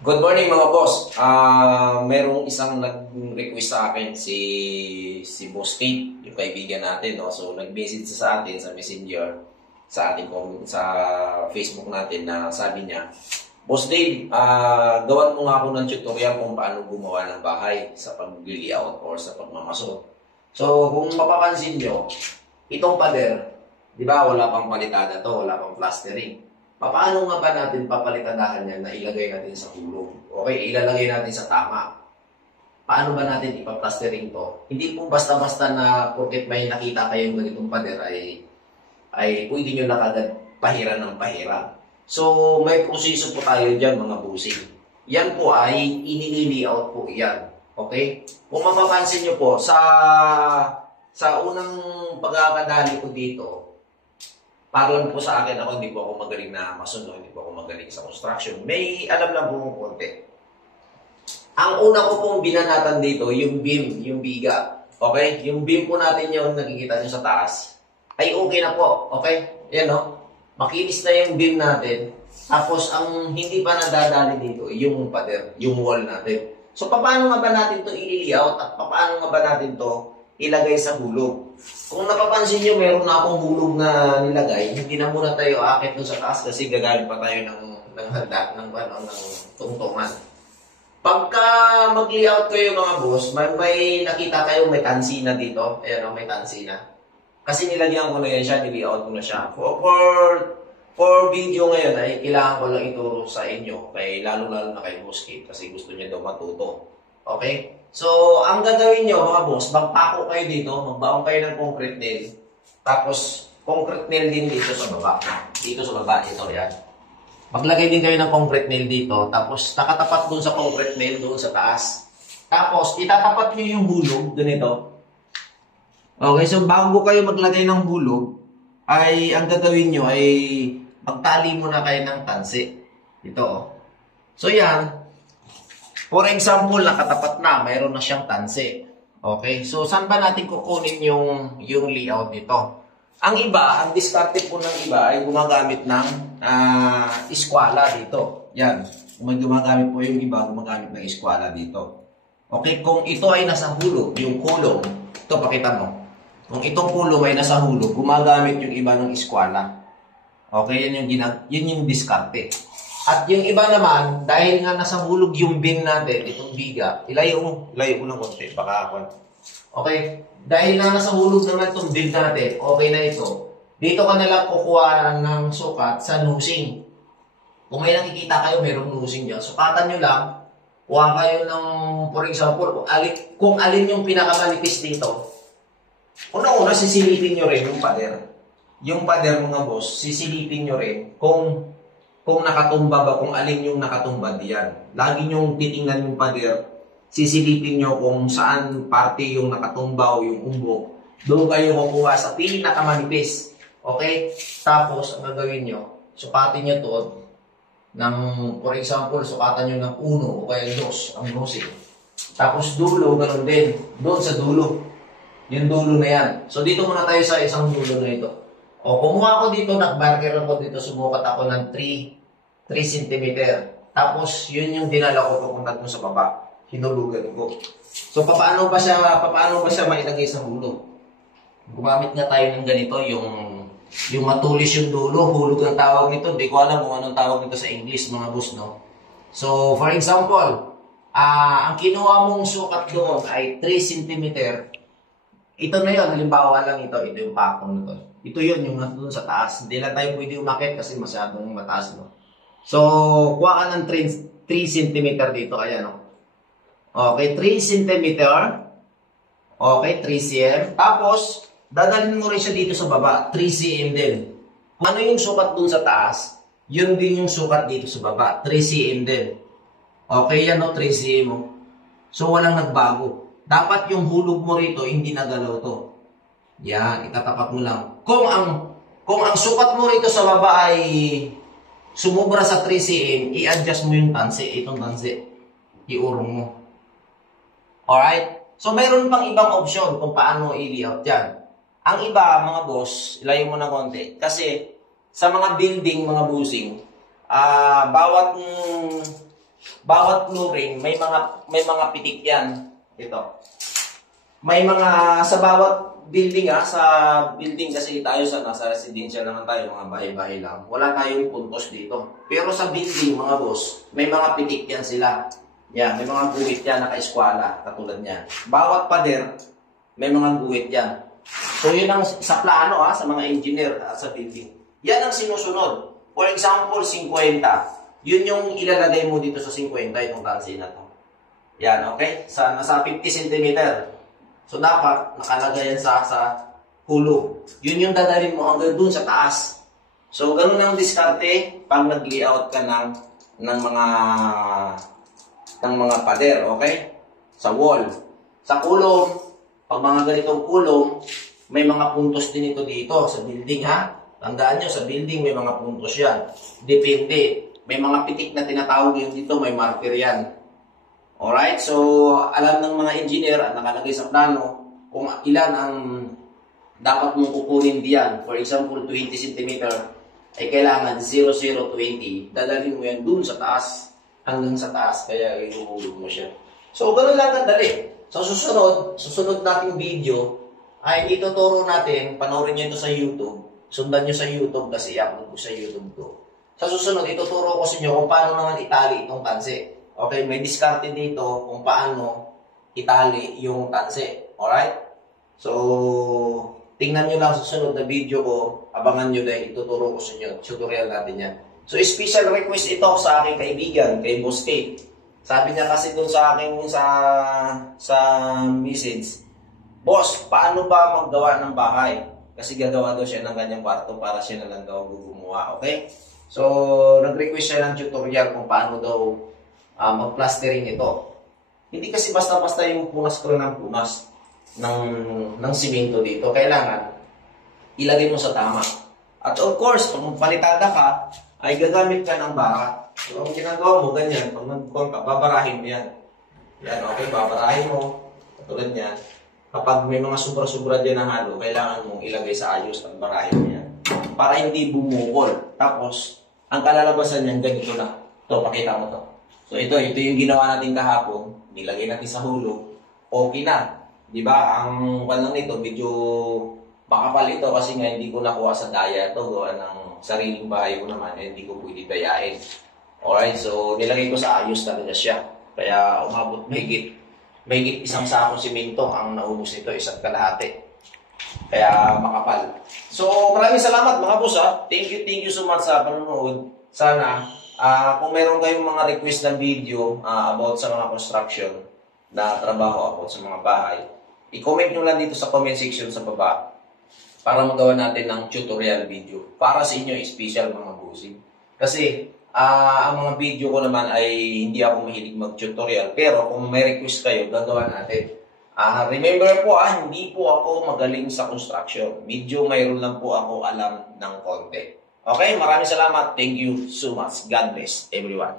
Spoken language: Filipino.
Good morning mga boss. Merong isang nag-request sa akin si Boss Kate, yung kaibigan natin, no? So nag-message siya sa atin sa Messenger, sa ating sa Facebook natin na sabi niya, Boss Dave, gawan mo nga ako ng tutorial kung paano gumawa ng bahay sa pag-layout or sa pagmamaso. So kung mapapansin nyo, itong pader, di ba wala pang palitada to, wala pang plastering. Paano nga ba natin papalitadahan yan na ilagay natin sa hulog? Okay, ilalagay natin sa tama. Paano ba natin ipaplastering to? Hindi po basta-basta na porket may nakita kayong ganitong pader ay pwede nyo na kagad pahiran ng pahiran. So, may proseso po tayo dyan mga busing. Yan po ay inili-layout po yan. Okay? Kung mapapansin nyo po, sa unang pagkakadali ko dito, para lang po sa akin ako, hindi po ako magaling na masuno, hindi po ako magaling sa construction. May alam lang po kung konti. Ang una ko pong binanatan dito, yung beam, yung biga. Okay? Yung beam po natin yung nakikita nyo sa taas. Ay okay na po. Okay? Yan no? Makinis na yung beam natin. Tapos, ang hindi pa nadadali dito, yung pader, yung wall natin. So, paano nga ba natin to i-layout at paano nga ba natin to ilagay sa hulog? Kung napapansin nyo, meron na akong hulog na nilagay. Hindi na muna tayo akit doon sa taas kasi gagaling pa tayo ng handa, ng tungtungan. Pagka mag-layout kayo mga boss, may nakita kayo may tansina dito. Ayan o, may tansina. Kasi nilagyan ko na yan siya, nil-layout ko na siya. For video ngayon ay kailangan ko lang ituro sa inyo. Lalo-lalo na kay Boss Kate kasi gusto niya daw matuto. Okay? So, ang gagawin nyo mga boss, magpako kayo dito, magbaon kayo ng concrete nail. Tapos, concrete nail din dito sa baba. Dito sa baba, ito yan. Maglagay din kayo ng concrete nail dito. Tapos, nakatapat dun sa concrete nail dun sa taas. Tapos, itatapat nyo yung hulog dun ito. Okay, so bago kayo maglagay ng hulog, ay ang gagawin nyo ay magtali muna kayo ng tansi. Ito. So, yan. For example, nakatapat na, mayroon na siyang tansi. Okay? So, saan ba natin kukunin yung layout nito? Ang iba, ang diskarte po ng iba ay gumagamit ng eskwala dito. Yan. Kung gumagamit po yung iba, gumagamit ng eskwala dito. Okay? Kung ito ay nasa hulog, yung kulong, ito pakita mo. Kung itong kulong ay nasa hulog, gumagamit yung iba ng eskwala. Okay? Yan yung diskarte. At yung iba naman, dahil nga nasa hulog yung beam natin, itong biga, ilayo mo ng konti, baka ako. Okay? Dahil nga nasa hulog naman itong beam natin, okay na ito. Dito ka nalang kukuha ng sukat sa nosing. Kung may nakikita kayo, mayroong nosing dyan, sukatan nyo lang, kuha kayo ng, for example, kung alin yung pinakamanipis dito, una-una, sisilipin nyo rin yung pader. Yung pader mga boss, sisilipin nyo rin kung nakatumba ba, kung alin yung nakatumba diyan. Lagi nyong titingnan yung pader, sisilipin nyo kung saan parte yung nakatumba o yung umbok. Doon kayo kukuha sa pinakamanipis. Okay? Tapos, ang gagawin nyo, sukatin nyo to ng, for example, sukatan nyo ng 1 o kaya 2 ang nosing. Tapos dulo, ganoon din. Doon sa dulo. Yung dulo na yan. So, dito muna tayo sa isang dulo na ito. O, kumuha ako dito, nag-marker ako dito, sumukat ako ng 3 cm. Tapos, yun yung dinala ko papunta dun sa baba. Hinulugan ko. So, paano ba siya mailagay sa hulog? Gumamit nga tayo ng ganito, yung matulis yung dulo, hulog ang tawag nito. Hindi ko alam kung anong tawag nito sa English, mga boss, no? So, for example, ang kinuha mong sukat doon ay 3 cm. Ito na yun, halimbawa lang ito yung pakong nito. Ito yun, yung nandun sa taas. Hindi lang tayo pwede umakit kasi masyadong mataas, no? So, kuha ka ng 3 cm dito. Ayan, no? Okay, 3 cm. Okay, 3 cm. Tapos, dadalhin mo rin siya dito sa baba. 3 cm din. Ano yung sukat dun sa taas? Yun din yung sukat dito sa baba. 3 cm din. Okay, yan, no? 3 cm. So, walang nagbago. Dapat yung hulog mo rito, hindi nagalaw to. Yan, itatapat mo lang. Kung ang sukat mo rito sa baba ay sumubra sa 3 cm, i-adjust mo yung tansi, itong tansi. Iurong mo. Alright? So, mayroon pang ibang option kung paano i-layout yan. Ang iba, mga boss, ilayo mo na konti. Kasi, sa mga building, mga busing, bawat bawat flooring may mga pitik yan. Ito. May mga sa bawat building sa building kasi tayo nasa residential naman tayo, mga bahay-bahay lang. Wala tayong puntos dito. Pero sa building, mga boss, may mga pitik yan sila. Yan, may mga guhit yan naka-eskwala, katulad niyan. Bawat pader, may mga guhit yan. So yun ang sa plano sa mga engineer sa building. Yan ang sinusunod. For example, 50. Yun yung ilalagay mo dito sa 50, itong tansi na to. Yan, okay? Nasa 50 cm. So dapat nakalagay yan sa hulog. Yun yung dadalhin mo hanggang dun sa taas. So ganun ang diskarte pag nag-layout ka ng mga pader, okay? Sa wall. Sa kulong, pag mga ganitong kulong, may mga puntos din ito dito sa building, Tandaan nyo, sa building may mga puntos yan. Depende. May mga pitik na tinatawag yun dito, may marker yan. Alright? So, alam ng mga engineer at nakalagay sa plano kung ilan ang dapat mong kukunin diyan. For example, 20 cm ay kailangan 0020. Dadalhin mo yan dun sa taas. Hanggang sa taas. Kaya ihuhulog mo siya. So, ganun lang kadali. So, susunod nating video ay ituturo natin, panoorin nyo ito sa YouTube. Sundan nyo sa YouTube kasi i-upload ko sa YouTube ko. Sa susunod, ituturo ko sa inyo kung paano naman itali itong tanse. Okay, may diskarte dito kung paano itali yung tanse. Alright? So, tingnan nyo lang sa susunod na video ko. Abangan nyo dahil ituturo ko sa inyo. Tutorial natin yan. So, special request ito sa aking kaibigan, kay Boss Kate. Sabi niya kasi doon sa aking sa message, Boss, paano ba maggawa ng bahay? Kasi gagawa daw siya ng kanyang kwarto para siya na lang daw gumawa. Okay? So, nag-request siya ng tutorial kung paano daw mag-plastering ito. Hindi kasi basta-basta yung punas ko ng punas ng simento dito. Kailangan ilagay mo sa tama. At of course, pag magpalitada ka, ay gagamit ka ng bara. So, ang ginagawa mo, ganyan. Pag nagkuhan ka, babarahin mo yan. Yan, okay? Babarahin mo. Katulad niyan. Kapag may mga sobra-sobra dyan na halo, kailangan mong ilagay sa ayos at barahin mo yan. Para hindi bumukol. Tapos, ang kalalabasan niyan, ganito na. Ito, pakita mo to. So, ito yung ginawa natin kahapon. Nilagay natin sa hulog. Okay na. Diba? Ang walang nito, medyo makapal ito kasi nga hindi ko nakuha sa daya ito. Gawa ng sariling bahay ko naman. Hindi ko pwede dayain. Alright, so nilagay ko sa ayos talaga siya. Kaya umabot mahigit isang sakong simento ang naubos nito, isa't kalahati. Kaya makapal. So maraming salamat mga boss Thank you so much sa panonood. Sana kung meron kayong mga request na video about sa mga construction na trabaho about sa mga bahay, i-comment nyo lang dito sa comment section sa baba para magawa natin ng tutorial video para sa inyo, special mga bossing. Kasi ang mga video ko naman ay hindi ako mahilig mag-tutorial. Pero kung may request kayo, gagawa natin. Remember po, hindi po ako magaling sa construction. Medyo mayroon lang po ako alam ng konti. Okay, maraming salamat. Thank you so much. God bless everyone.